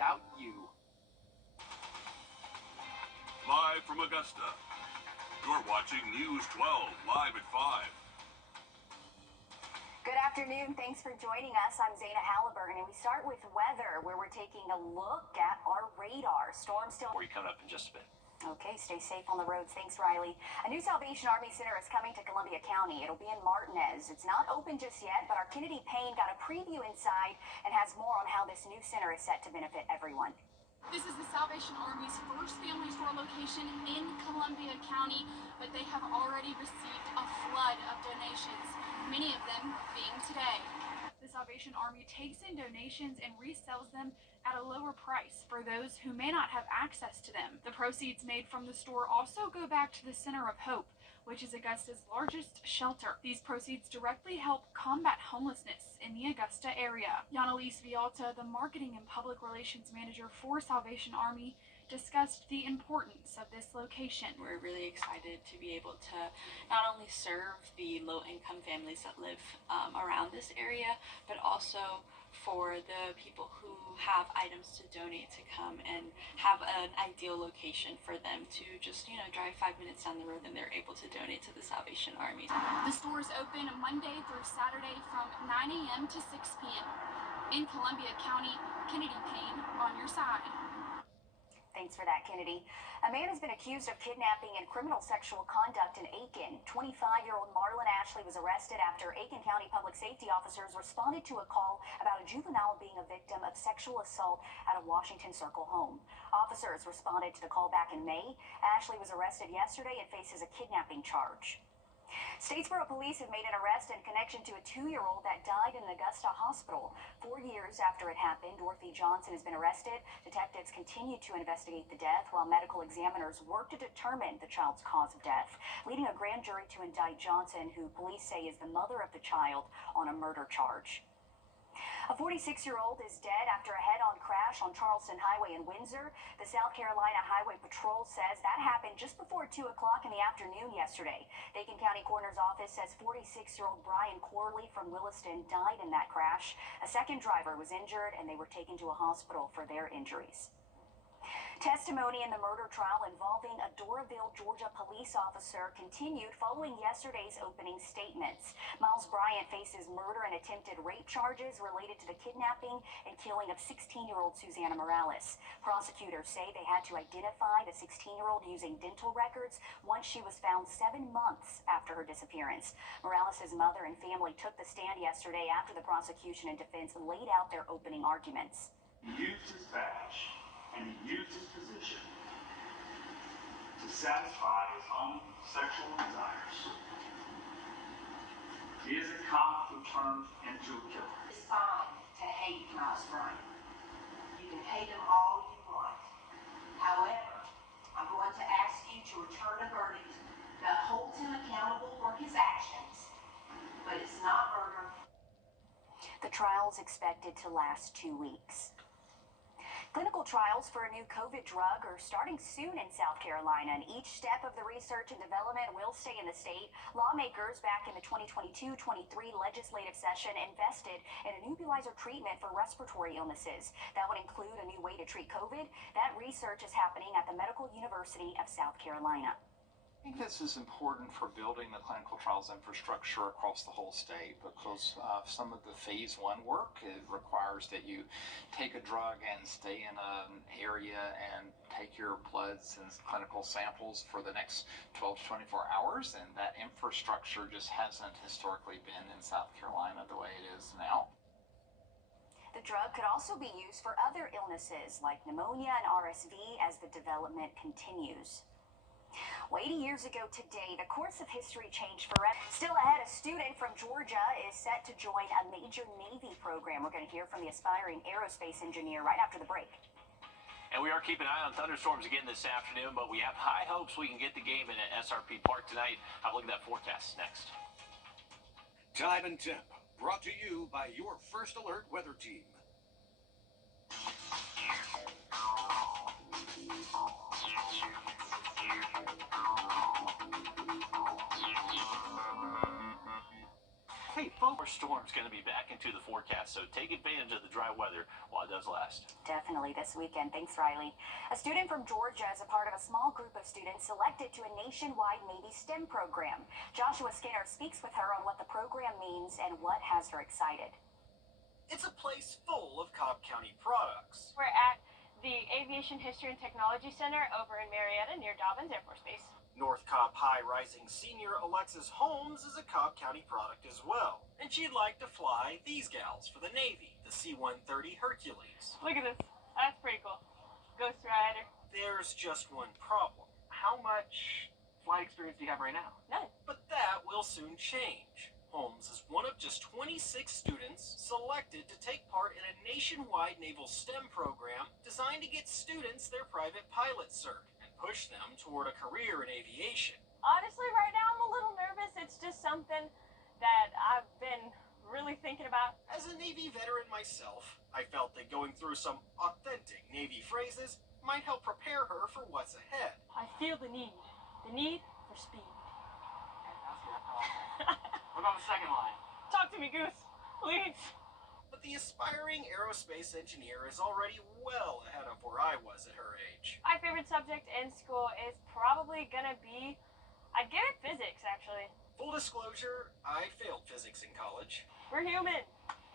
without you. Live from Augusta, you're watching News 12, live at 5. Good afternoon. Thanks for joining us. I'm Zana Halliburton, and we start with weather, where we're taking a look at our radar. Storm still... Where you coming up in just a bit. Okay, stay safe on the roads. Thanks, Riley. A new Salvation Army Center is coming to Columbia County. It'll be in Martinez. It's not open just yet, but our Kennedy Payne got a preview inside and has more on how this new center is set to benefit everyone. This is the Salvation Army's first family store location in Columbia County, but they have already received a flood of donations, many of them being today. The Salvation Army takes in donations and resells them at a lower price for those who may not have access to them. The proceeds made from the store also go back to the Center of Hope, which is Augusta's largest shelter. These proceeds directly help combat homelessness in the Augusta area. Yanalise Vialta, the marketing and public relations manager for Salvation Army, discussed the importance of this location. We're really excited to be able to not only serve the low-income families that live around this area, but also for the people who have items to donate to come and have an ideal location for them to just, drive 5 minutes down the road and they're able to donate to the Salvation Army. The store is open Monday through Saturday from 9 a.m. to 6 p.m. In Columbia County, Kennedy Payne on your side. Thanks for that, Kennedy. A man has been accused of kidnapping and criminal sexual conduct in Aiken. 25-year-old Marlon Ashley was arrested after Aiken County public safety officers responded to a call about a juvenile being a victim of sexual assault at a Washington Circle home. Officers responded to the call back in May. Ashley was arrested yesterday and faces a kidnapping charge. Statesboro police have made an arrest in connection to a 2-year-old that died in an Augusta hospital. 4 years after it happened, Dorothy Johnson has been arrested. Detectives continue to investigate the death while medical examiners work to determine the child's cause of death, leading a grand jury to indict Johnson, who police say is the mother of the child, on a murder charge. A 46-year-old is dead after a head-on crash on Charleston Highway in Windsor. The South Carolina Highway Patrol says that happened just before 2 o'clock in the afternoon yesterday. The Aiken County Coroner's Office says 46-year-old Brian Corley from Williston died in that crash. A second driver was injured, and they were taken to a hospital for their injuries. Testimony in the murder trial involving a Doraville, Georgia police officer continued following yesterday's opening statements. Miles Bryant faces murder and attempted rape charges related to the kidnapping and killing of 16-year-old Susana Morales. Prosecutors say they had to identify the 16-year-old using dental records once she was found 7 months after her disappearance. Morales' mother and family took the stand yesterday after the prosecution and defense laid out their opening arguments. He used his badge and he used his position to satisfy his own sexual desires. He is a cop who turned into a killer. It's fine to hate Miles Bryant. You can hate him all you want. However, I'm going to ask you to return a verdict that holds him accountable for his actions, but it's not murder. The trial is expected to last 2 weeks. Clinical trials for a new COVID drug are starting soon in South Carolina, and each step of the research and development will stay in the state. Lawmakers back in the 2022-23 legislative session invested in a nebulizer treatment for respiratory illnesses. That would include a new way to treat COVID. That research is happening at the Medical University of South Carolina. I think this is important for building the clinical trials infrastructure across the whole state, because some of the phase 1 work, it requires that you take a drug and stay in an area and take your bloods and clinical samples for the next 12 to 24 hours, and that infrastructure just hasn't historically been in South Carolina the way it is now. The drug could also be used for other illnesses like pneumonia and RSV as the development continues. Well, 80 years ago today, the course of history changed forever. Still ahead, a student from Georgia is set to join a major Navy program. We're going to hear from the aspiring aerospace engineer right after the break. And we are keeping an eye on thunderstorms again this afternoon, but we have high hopes we can get the game in at SRP Park tonight. Have a look at that forecast next. Time and temp, brought to you by your First Alert weather team. Hey, folks, our storm's going to be back into the forecast, so take advantage of the dry weather while does last. Definitely this weekend. Thanks, Riley. A student from Georgia is a part of a small group of students selected to a nationwide Navy STEM program. Joshua Skinner speaks with her on what the program means and what has her excited. It's a place full of Cobb County products. We're at the Aviation History and Technology Center over in Marietta near Dobbins Air Force Base. North Cobb High rising senior Alexis Holmes is a Cobb County product as well. And she'd like to fly these gals for the Navy, the C-130 Hercules. Look at this. That's pretty cool. Ghost Rider. There's just one problem. How much flight experience do you have right now? None. But that will soon change. Holmes is one of just 26 students selected to take part in a nationwide naval STEM program designed to get students their private pilot cert and push them toward a career in aviation. Honestly, right now I'm a little nervous. It's just something that I've been really thinking about. As a Navy veteran myself, I felt that going through some authentic Navy phrases might help prepare her for what's ahead. I feel the need for speed. What about the second line? Talk to me, Goose. Please. But the aspiring aerospace engineer is already well ahead of where I was at her age. My favorite subject in school is probably gonna be, I'd give it physics, actually. Full disclosure, I failed physics in college. We're human.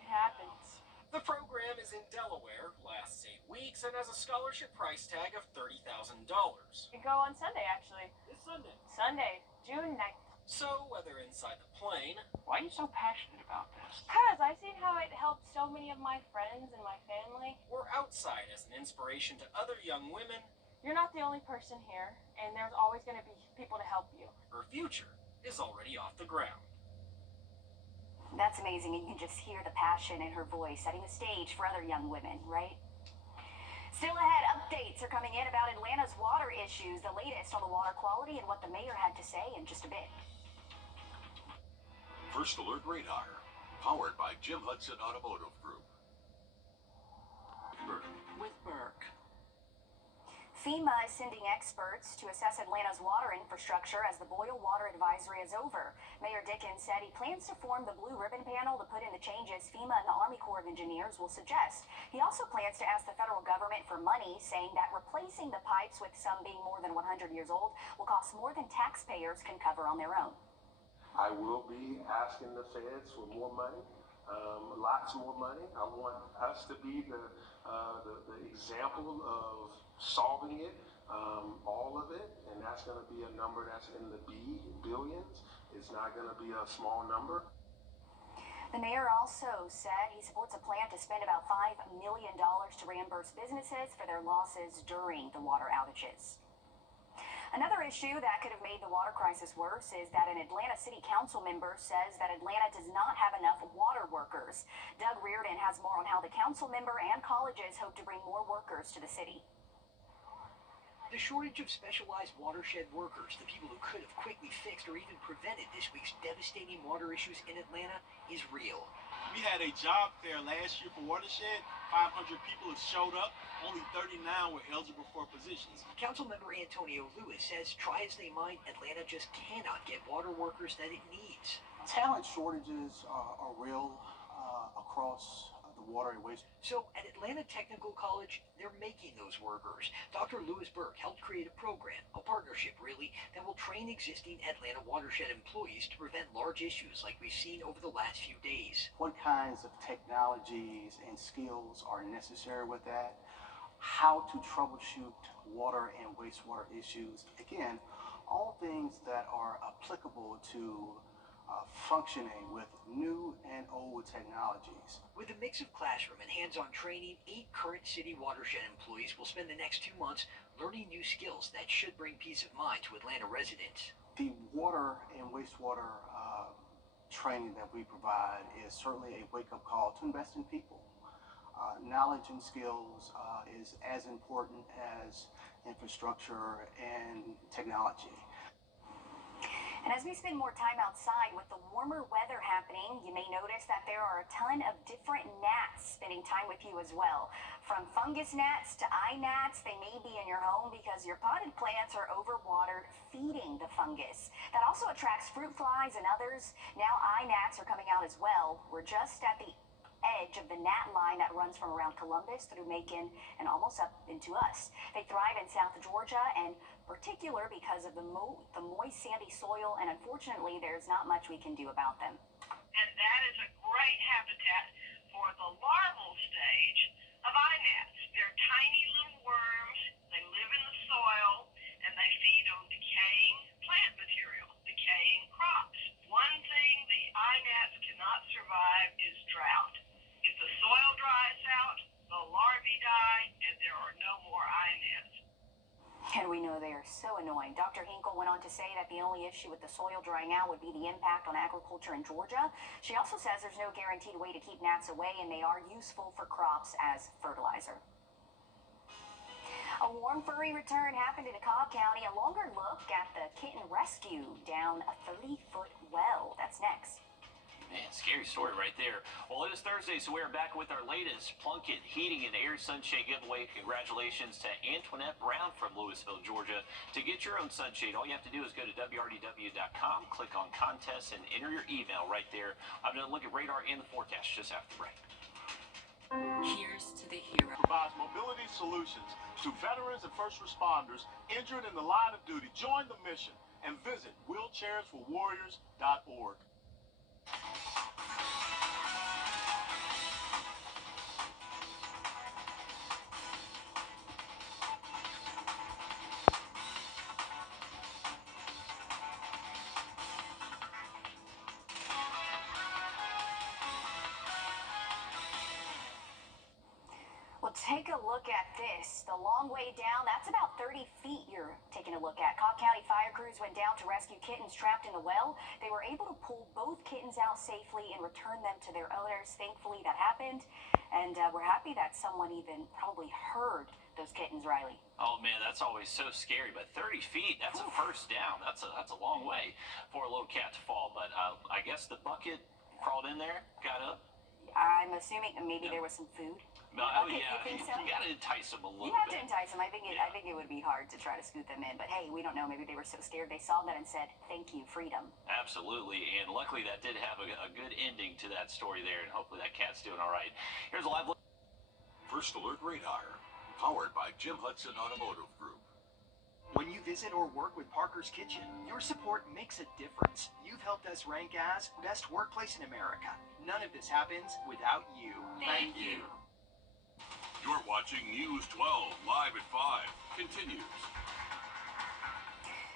It happens. The program is in Delaware, lasts 8 weeks, and has a scholarship price tag of $30,000. We go on Sunday, actually. This Sunday. Sunday, June 9th. So, whether inside the plane, Why are you so passionate about this? Because I've seen how it helps so many of my friends and my family. or outside as an inspiration to other young women, You're not the only person here, and there's always going to be people to help you. her future is already off the ground. That's amazing, and you can just hear the passion in her voice, setting the stage for other young women, right? Still ahead, updates are coming in about Atlanta's water issues, the latest on the water quality and what the mayor had to say in just a bit. First Alert Radar, powered by Jim Hudson Automotive Group. With Burke. FEMA is sending experts to assess Atlanta's water infrastructure as the boil water advisory is over. Mayor Dickens said he plans to form the Blue Ribbon Panel to put in the changes FEMA and the Army Corps of Engineers will suggest. He also plans to ask the federal government for money, saying that replacing the pipes, with some being more than 100 years old, will cost more than taxpayers can cover on their own. I will be asking the feds for more money, lots more money. I want us to be the example of solving it, all of it, and that's going to be a number that's in the billions. It's not going to be a small number. The mayor also said he supports a plan to spend about $5 million to reimburse businesses for their losses during the water outages. Another issue that could have made the water crisis worse is that an Atlanta City Council member says that Atlanta does not have enough water workers. Doug Reardon has more on how the council member and colleges hope to bring more workers to the city. The shortage of specialized watershed workers, the people who could have quickly fixed or even prevented this week's devastating water issues in Atlanta, is real. We had a job fair last year for Watershed. 500 people have showed up. Only 39 were eligible for positions. Councilmember Antonio Lewis says try as they might, Atlanta just cannot get water workers that it needs. Talent shortages are real across the water and waste. So at Atlanta Technical College, they're making those workers. Dr. Lewis Burke helped create a program, a partnership really, that will train existing Atlanta watershed employees to prevent large issues like we've seen over the last few days. What kinds of technologies and skills are necessary with that? How to troubleshoot water and wastewater issues. Again, all things that are applicable to functioning with new and old technologies. With a mix of classroom and hands-on training, 8 current city watershed employees will spend the next 2 months learning new skills that should bring peace of mind to Atlanta residents. The water and wastewater training that we provide is certainly a wake-up call to invest in people. Knowledge and skills is as important as infrastructure and technology. And as we spend more time outside with the warmer weather happening, you may notice that there are a ton of different gnats spending time with you as well. From fungus gnats to eye gnats, they may be in your home because your potted plants are overwatered, feeding the fungus. That also attracts fruit flies and others. Now eye gnats are coming out as well. We're just at the edge of the gnat line that runs from around Columbus through Macon and almost up into us. They thrive in South Georgia, and particular because of the moist, sandy soil, and unfortunately, there's not much we can do about them. And that is a great habitat for the larval stage of gnats. They're tiny little worms. They live in the soil, and they feed on decaying plant material, decaying crops. One thing the gnats cannot survive is drought. If the soil dries out, the larvae die, and there are no more gnats. And we know they are so annoying. Dr. Hinkle went on to say that the only issue with the soil drying out would be the impact on agriculture in Georgia. She also says there's no guaranteed way to keep gnats away, and they are useful for crops as fertilizer. A warm, furry return happened in Cobb County. A longer look at the kitten rescue down a 30-foot well. That's next. Man, scary story right there. Well, it is Thursday, so we are back with our latest Plunkett Heating and Air Sunshade giveaway. Congratulations to Antoinette Brown from Louisville, Georgia. To get your own sunshade, all you have to do is go to wrdw.com, click on contests, and enter your email right there. I'm going to look at radar and the forecast just after the break. Here's to the hero. Provides mobility solutions to veterans and first responders injured in the line of duty. Join the mission and visit wheelchairsforwarriors.org. Well, take a look at this. The long way down, that's about 30 feet you're taking a look at. Cobb County fire crews went down to rescue kittens trapped in the well. They were able to pull both kittens out safely and return them to their owners. Thankfully, that happened. And we're happy that someone even probably heard those kittens, Riley. Oh, man, that's always so scary. But 30 feet, that's a first down. That's a long way for a little cat to fall. But I guess the bucket crawled in there, got up. I'm assuming maybe there was some food. Oh, Okay, yeah, you think so? you got to entice them a little You have bit. to entice them. I think it would be hard to try to scoot them in. But hey, we don't know. Maybe they were so scared they saw that and said, "Thank you, freedom." Absolutely, and luckily that did have a good ending to that story there, and hopefully that cat's doing all right. Here's a live look. First Alert Radar, powered by Jim Hudson Automotive Group. When you visit or work with Parker's Kitchen, your support makes a difference. You've helped us rank as best workplace in America. None of this happens without you. Thank you. You're watching News 12 live at 5. Continues.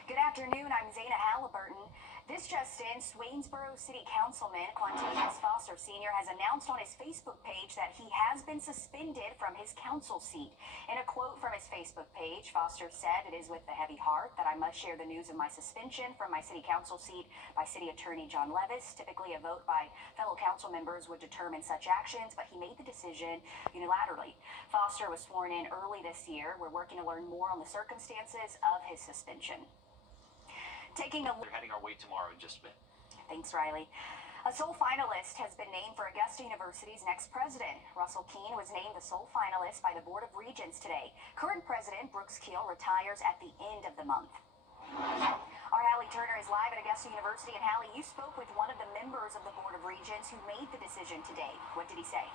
Good afternoon. I'm Zana Halliburton. This just in, Swainsboro City Councilman Quantavious Foster Sr. has announced on his Facebook page that he has been suspended from his council seat. In a quote from his Facebook page, Foster said, "It is with a heavy heart that I must share the news of my suspension from my city council seat by City Attorney John Levis. Typically, a vote by fellow council members would determine such actions, but he made the decision unilaterally." Foster was sworn in early this year. We're working to learn more on the circumstances of his suspension. Taking a look. We're heading our way tomorrow in just a bit. Thanks, Riley. A sole finalist has been named for Augusta University's next president. Russell Keene was named the sole finalist by the Board of Regents today. Current president Brooks Keel retires at the end of the month. Our Hallie Turner is live at Augusta University. And Hallie, you spoke with one of the members of the Board of Regents who made the decision today. What did he say?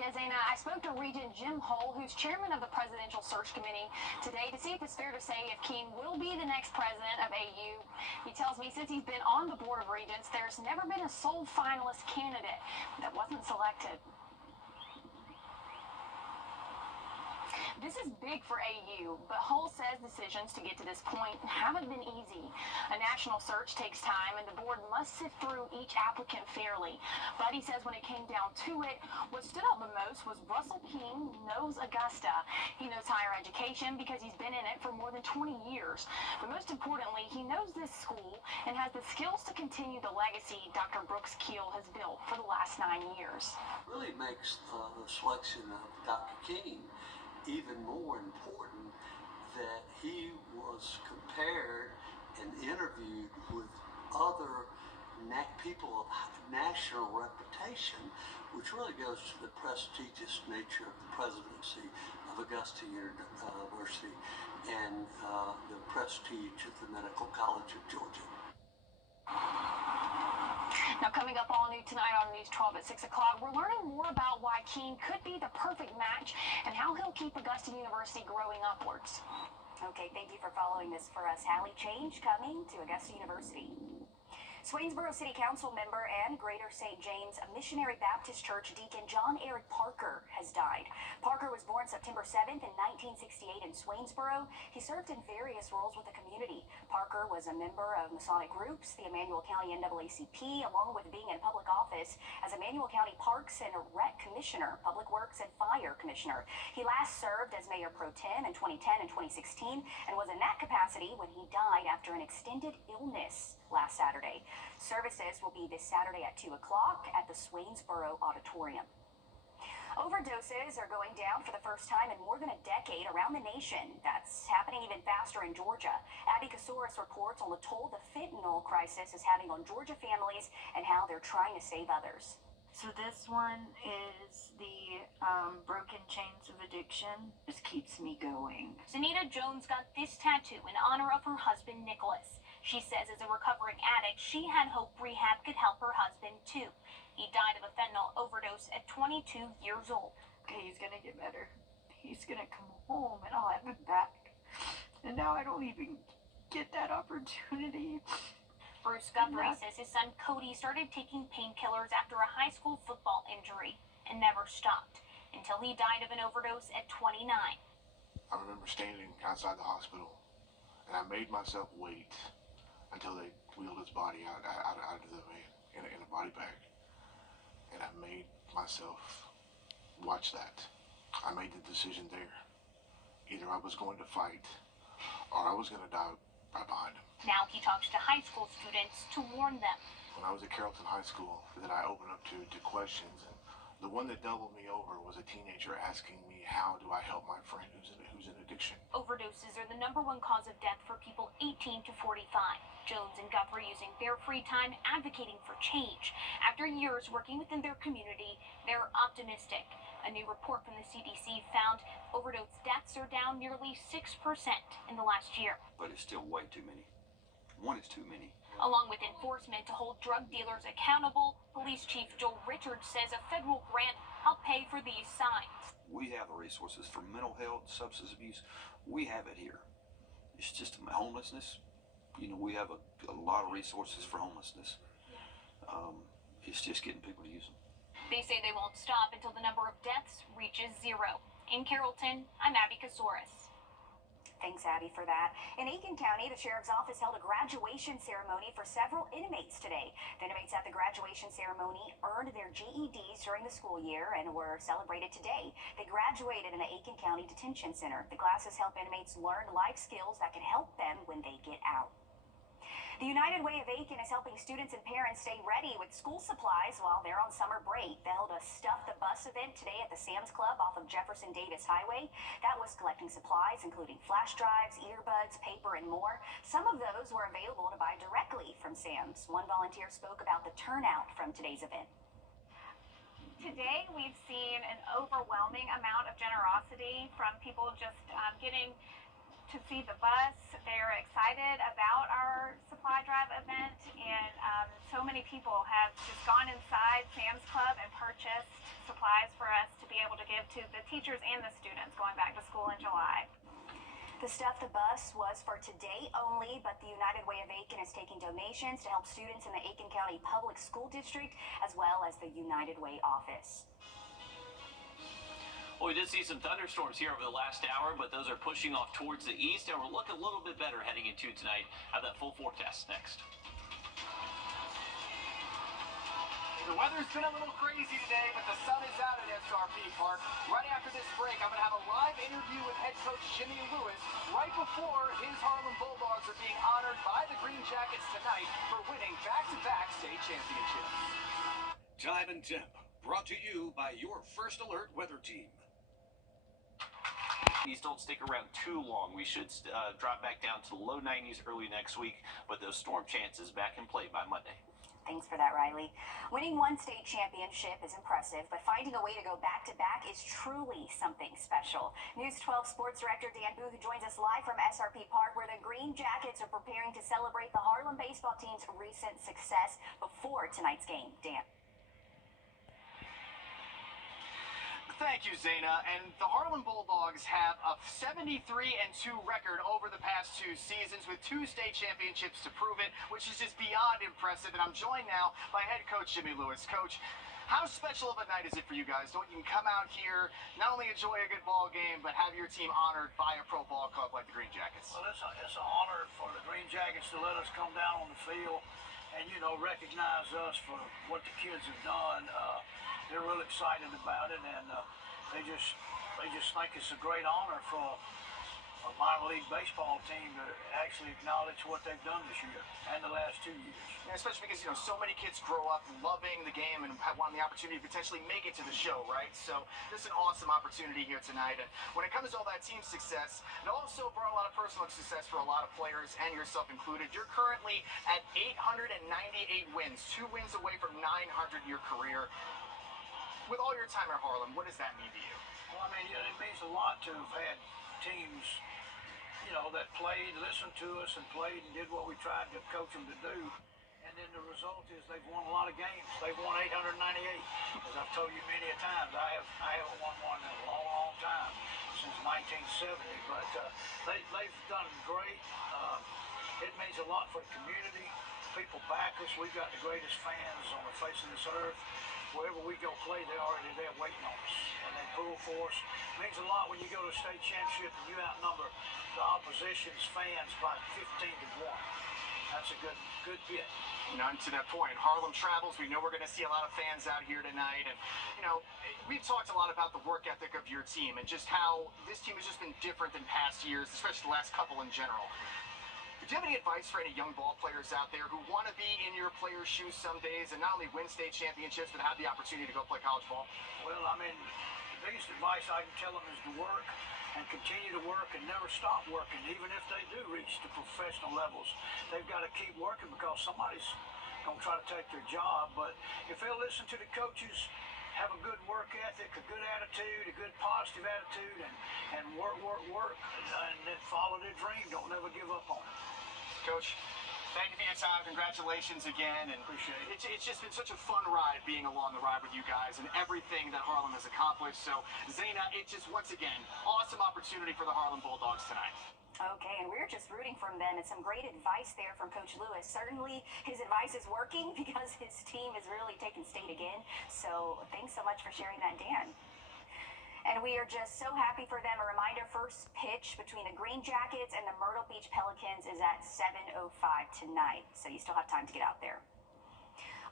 Yeah, Zana, I spoke to Regent Jim Hull, who's chairman of the Presidential Search Committee, today to see if it's fair to say if Keene will be the next president of AU. He tells me since he's been on the Board of Regents, there's never been a sole finalist candidate that wasn't selected. This is big for AU, but Hull says decisions to get to this point haven't been easy. A national search takes time, and the board must sift through each applicant fairly. But he says when it came down to it, what stood out the most was Russell Keene knows Augusta. He knows higher education because he's been in it for more than 20 years. But most importantly, he knows this school and has the skills to continue the legacy Dr. Brooks Keel has built for the last 9 years. Really makes the selection of Dr. Keene even more important that he was compared and interviewed with other people of national reputation, which really goes to the prestigious nature of the presidency of Augusta University and the prestige of the Medical College of Georgia. Now, coming up all new tonight on News 12 at 6 o'clock, we're learning more about why Keene could be the perfect match and how he'll keep Augusta University growing upwards. Okay, thank you for following this for us, Hallie. Change coming to Augusta University. Swainsboro City Council member and Greater St. James Missionary Baptist Church deacon John Eric Parker has died. Parker was born September 7th in 1968 in Swainsboro. He served in various roles with the community. Parker was a member of Masonic groups, the Emmanuel County NAACP, along with being in public office as Emmanuel County Parks and Rec Commissioner, Public Works and Fire Commissioner. He last served as Mayor Pro Tem in 2010 and 2016 and was in that capacity when he died after an extended illness last Saturday. Services will be this Saturday at 2 o'clock at the Swainsboro Auditorium. Overdoses are going down for the first time in more than a decade around the nation. That's happening even faster in Georgia. Abby Kasouris reports on the toll the fentanyl crisis is having on Georgia families and how they're trying to save others. So this one is the broken chains of addiction. This keeps me going. Zanita Jones got this tattoo in honor of her husband, Nicholas. She says as a recovering addict, she had hoped rehab could help her husband too. He died of a fentanyl overdose at 22 years old. Okay, he's gonna get better. He's gonna come home and I'll have him back. And now I don't even get that opportunity. Bruce Guthrie says his son Cody started taking painkillers after a high school football injury and never stopped until he died of an overdose at 29. I remember standing outside the hospital and I made myself wait until they wheeled his body out of the van in a body bag. And I made myself watch that. I made the decision there. Either I was going to fight or I was going to die right behind him. Now he talks to high school students to warn them. When I was at Carrollton High School, that I opened up to questions, and the one that doubled me over was a teenager asking me, how do I help my friend who's in addiction? Overdoses are the #1 cause of death for people 18 to 45. Jones and Guthrie using their free time advocating for change. After years working within their community, they're optimistic. A new report from the CDC found overdose deaths are down nearly 6% in the last year. But it's still way too many. One is too many. Along with enforcement to hold drug dealers accountable, Police Chief Joel Richards says a federal grant helped pay for these signs. We have the resources for mental health, substance abuse. We have it here. It's just homelessness. You know, we have a lot of resources for homelessness. It's just getting people to use them. They say they won't stop until the number of deaths reaches 0. In Carrollton, I'm Abby Kasouris. Thanks, Abby, for that. In Aiken County, the Sheriff's Office held a graduation ceremony for several inmates today. The inmates at the graduation ceremony earned their GEDs during the school year and were celebrated today. They graduated in the Aiken County Detention Center. The classes help inmates learn life skills that can help them when they get out. The United Way of Aiken is helping students and parents stay ready with school supplies while they're on summer break. They held a Stuff the Bus event today at the Sam's Club off of Jefferson Davis Highway. That was collecting supplies, including flash drives, earbuds, paper, and more. Some of those were available to buy directly from Sam's. One volunteer spoke about the turnout from today's event. Today, we've seen an overwhelming amount of generosity from people just getting to see the bus. They're excited about our supply drive event, and so many people have just gone inside Sam's Club and purchased supplies for us to be able to give to the teachers and the students going back to school in July. The Stuff the Bus was for today only, but the United Way of Aiken is taking donations to help students in the Aiken County Public School District as well as the United Way office. Well, we did see some thunderstorms here over the last hour, but those are pushing off towards the east, and we're looking a little bit better heading into tonight. Have that full forecast next. The weather's been a little crazy today, but the sun is out at SRP Park. Right after this break, I'm going to have a live interview with head coach Jimmy Lewis right before his Harlem Bulldogs are being honored by the Green Jackets tonight for winning back-to-back state championships. Time and temp, brought to you by your First Alert weather team. These don't stick around too long. We should drop back down to the low 90s early next week, but those storm chances back in play by Monday. Thanks for that, Riley. Winning one state championship is impressive, but finding a way to go back-to-back is truly something special. News 12 Sports Director Dan Booth joins us live from SRP Park, where the Green Jackets are preparing to celebrate the Harlem baseball team's recent success before tonight's game. Dan. Thank you, Zaina. And the Harlem Bulldogs have a 73-2 record over the past 2 seasons with 2 state championships to prove it, which is just beyond impressive. And I'm joined now by head coach Jimmy Lewis. Coach, how special of a night is it for you guys? Don't you can come out here, not only enjoy a good ball game, but have your team honored by a pro ball club like the Green Jackets? Well, it's an honor for the Green Jackets to let us come down on the field and, recognize us for what the kids have done. They're really excited about it, and they just think it's a great honor for a minor league baseball team to actually acknowledge what they've done this year and the last 2 years. Yeah, especially because, so many kids grow up loving the game and have wanted the opportunity to potentially make it to the show, right? So this is an awesome opportunity here tonight. And when it comes to all that team success, it also brought a lot of personal success for a lot of players and yourself included. You're currently at 898 wins, 2 wins away from 900 your career. With all your time at Harlem, what does that mean to you? Well, it means a lot to have had teams, that played, listened to us, and played and did what we tried to coach them to do. And then the result is they've won a lot of games. They've won 898. As I've told you many a times, I haven't won one in a long, long time, since 1970. But they've done great. It means a lot for the community. People back us. We've got the greatest fans on the face of this earth. Wherever we go play, they're already there waiting on us. And they pull for us. It means a lot when you go to a state championship and you outnumber the opposition's fans by 15-1. That's a good bit. And to that point, Harlem travels. We know we're going to see a lot of fans out here tonight. And, we've talked a lot about the work ethic of your team and just how this team has just been different than past years, especially the last couple in general. Do you have any advice for any young ball players out there who want to be in your players' shoes some days and not only win state championships, but have the opportunity to go play college ball? Well, the biggest advice I can tell them is to work and continue to work and never stop working, even if they do reach the professional levels. They've got to keep working because somebody's going to try to take their job. But if they'll listen to the coaches, have a good work ethic, a good attitude, a good positive attitude, and work, and then follow their dream. Don't never give up on it. Coach, thank you for your time. Congratulations again. And appreciate it. It's just been such a fun ride being along the ride with you guys and everything that Harlem has accomplished. So, Zaina, it's just, once again, awesome opportunity for the Harlem Bulldogs tonight. Okay, and we're just rooting for them, and some great advice there from Coach Lewis. Certainly, his advice is working because his team is really taking state again. So thanks so much for sharing that, Dan. And we are just so happy for them. A reminder, first pitch between the Green Jackets and the Myrtle Beach Pelicans is at 7:05 tonight. So you still have time to get out there.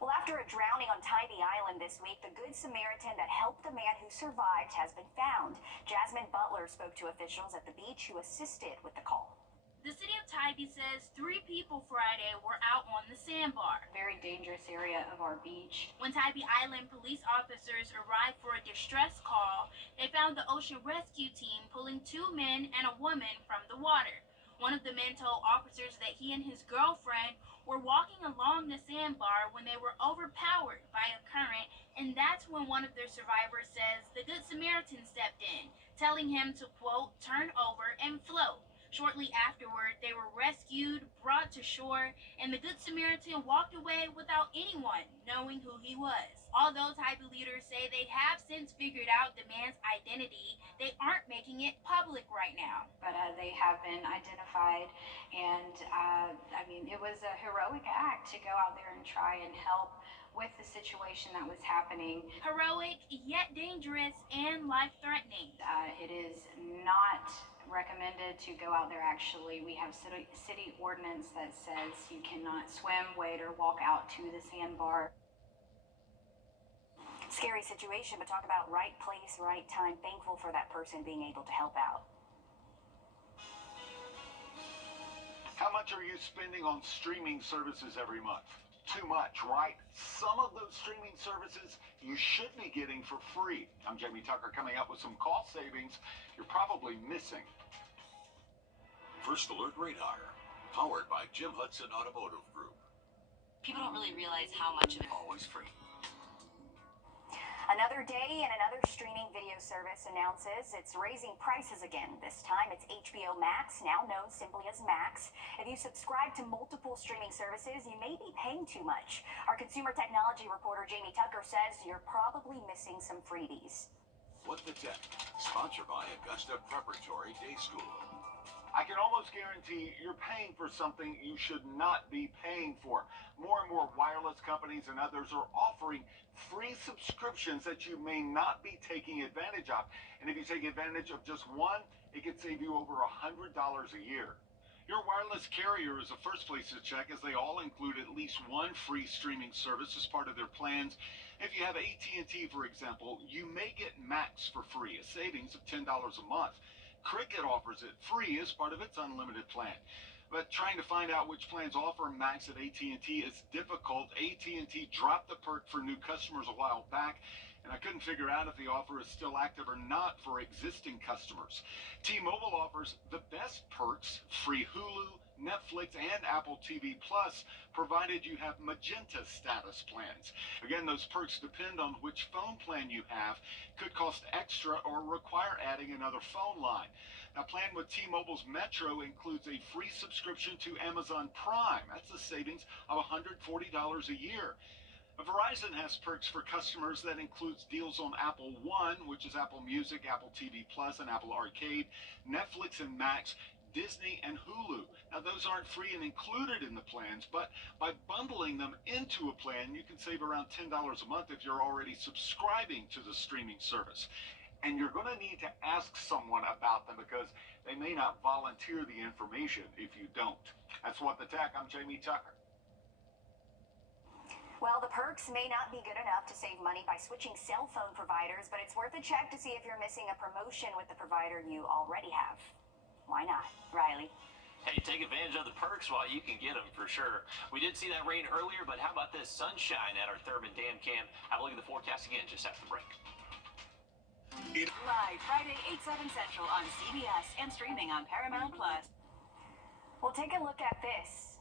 Well, after a drowning on Tybee Island this week, the Good Samaritan that helped the man who survived has been found. Jasmine Butler spoke to officials at the beach who assisted with the call. The city of Tybee says 3 people Friday were out on the sandbar. Very dangerous area of our beach. When Tybee Island police officers arrived for a distress call, they found the ocean rescue team pulling 2 men and a woman from the water. One of the men told officers that he and his girlfriend were walking along the sandbar when they were overpowered by a current, and that's when one of their survivors says the Good Samaritan stepped in, telling him to, quote, turn over and float. Shortly afterward, they were rescued, brought to shore, and the Good Samaritan walked away without anyone knowing who he was. Although Tybee leaders say they have since figured out the man's identity, they aren't making it public right now. But they have been identified, and it was a heroic act to go out there and try and help with the situation that was happening. Heroic, yet dangerous, and life-threatening. It is not recommended to go out there. Actually, we have city ordinance that says you cannot swim, wade, or walk out to the sandbar. Scary situation, but talk about right place, right time. Thankful for that person being able to help out. How much are you spending on streaming services every month? Too much, right? Some of those streaming services you should be getting for free. I'm Jamie Tucker, coming up with some cost savings you're probably missing. First Alert Radar, powered by Jim Hudson Automotive Group. People don't really realize how much of it. Always free. Another day and another streaming video service announces it's raising prices again. This time it's HBO Max, now known simply as Max. If you subscribe to multiple streaming services, you may be paying too much. Our consumer technology reporter Jamie Tucker says you're probably missing some freebies. What the Tech, sponsored by Augusta Preparatory Day School. I can almost guarantee you're paying for something you should not be paying for. More and more wireless companies and others are offering free subscriptions that you may not be taking advantage of. And if you take advantage of just one, it could save you over $100 a year. Your wireless carrier is the first place to check, as they all include at least one free streaming service as part of their plans. If you have AT&T, for example, you may get Max for free, a savings of $10 a month. Cricket offers it free as part of its unlimited plan. But trying to find out which plans offer Max at AT&T is difficult. AT&T dropped the perk for new customers a while back, and I couldn't figure out if the offer is still active or not for existing customers. T-Mobile offers the best perks, free Hulu, Netflix, and Apple TV Plus, provided you have Magenta status plans. Again, those perks depend on which phone plan you have, could cost extra or require adding another phone line. Now, plan with T-Mobile's Metro includes a free subscription to Amazon Prime. That's a savings of $140 a year. Verizon has perks for customers that includes deals on Apple One, which is Apple Music, Apple TV Plus, and Apple Arcade, Netflix and Max, Disney, and Hulu. Now, those aren't free and included in the plans, but by bundling them into a plan, you can save around $10 a month if you're already subscribing to the streaming service. And you're going to need to ask someone about them, because they may not volunteer the information if you don't. That's What the Tech. I'm Jamie Tucker. Well, the perks may not be good enough to save money by switching cell phone providers, but it's worth a check to see if you're missing a promotion with the provider you already have. Why not? Riley? Hey, take advantage of the perks while you can get them, for sure. We did see that rain earlier, but how about this sunshine at our Thurman Dam Camp? Have a look at the forecast again just after the break. Live Friday, 8/7 Central on CBS and streaming on Paramount Plus. Well, take a look at this.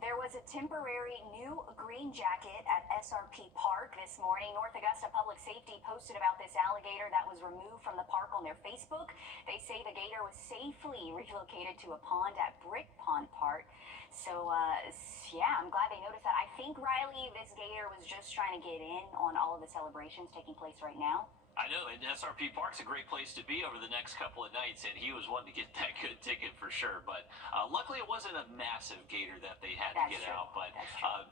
There was a temporary new green jacket at SRP Park this morning. North Augusta Public Safety posted about this alligator that was removed from the park on their Facebook. They say the gator was safely relocated to a pond at Brick Pond Park. So, yeah, I'm glad they noticed that. I think, Riley, this gator was just trying to get in on all of the celebrations taking place right now. I know, and SRP Park's a great place to be over the next couple of nights, and he was wanting to get that good ticket for sure. But luckily, it wasn't a massive gator that they had to get out. But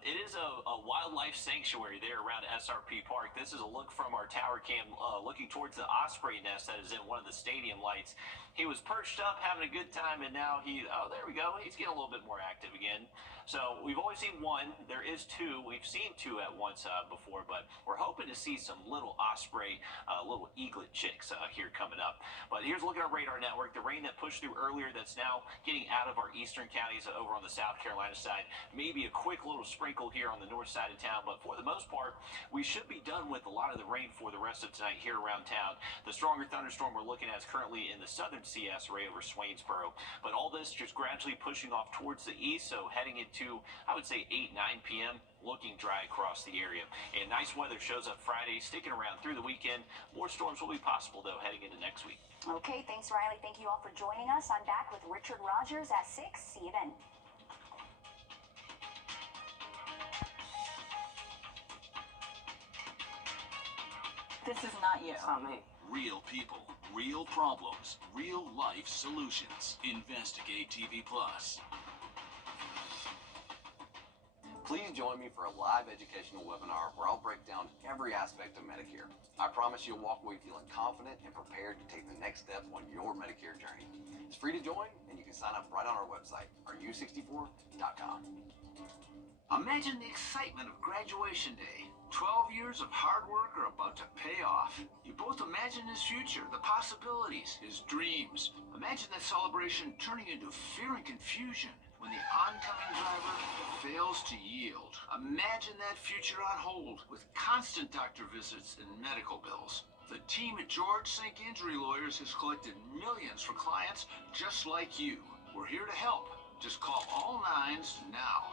it is a wildlife sanctuary there around SRP Park. This is a look from our tower cam looking towards the osprey nest that is in one of the stadium lights. He was perched up, having a good time, and now there we go. He's getting a little bit more active again. So we've always seen one. There is two. We've seen two at once before, but we're hoping to see some little osprey, little eaglet chicks here coming up. But here's a look at our radar network. The rain that pushed through earlier that's now getting out of our eastern counties over on the South Carolina side. Maybe a quick little sprinkle here on the north side of town, but for the most part, we should be done with a lot of the rain for the rest of tonight here around town. The stronger thunderstorm we're looking at is currently in the southern CS right over Swainsboro, but all this just gradually pushing off towards the east, so heading into, I would say, 8, 9 p.m., looking dry across the area. And nice weather shows up Friday, sticking around through the weekend. More storms will be possible, though, heading into next week. Okay, thanks, Riley. Thank you all for joining us. I'm back with Richard Rogers at 6. See you then. This is not you. It's not me. Real people, real problems, real life solutions. Investigate TV Plus. Please join me for a live educational webinar where I'll break down every aspect of Medicare. I promise you'll walk away feeling confident and prepared to take the next step on your Medicare journey. It's free to join, and you can sign up right on our website, ru64.com. Imagine the excitement of graduation day. 12 years of hard work are about to pay off. You both imagine his future, the possibilities, his dreams. Imagine that celebration turning into fear and confusion when the oncoming driver fails to yield. Imagine that future on hold with constant doctor visits and medical bills. The team at George Sink Injury Lawyers has collected millions for clients just like you. We're here to help. Just call all 9s now.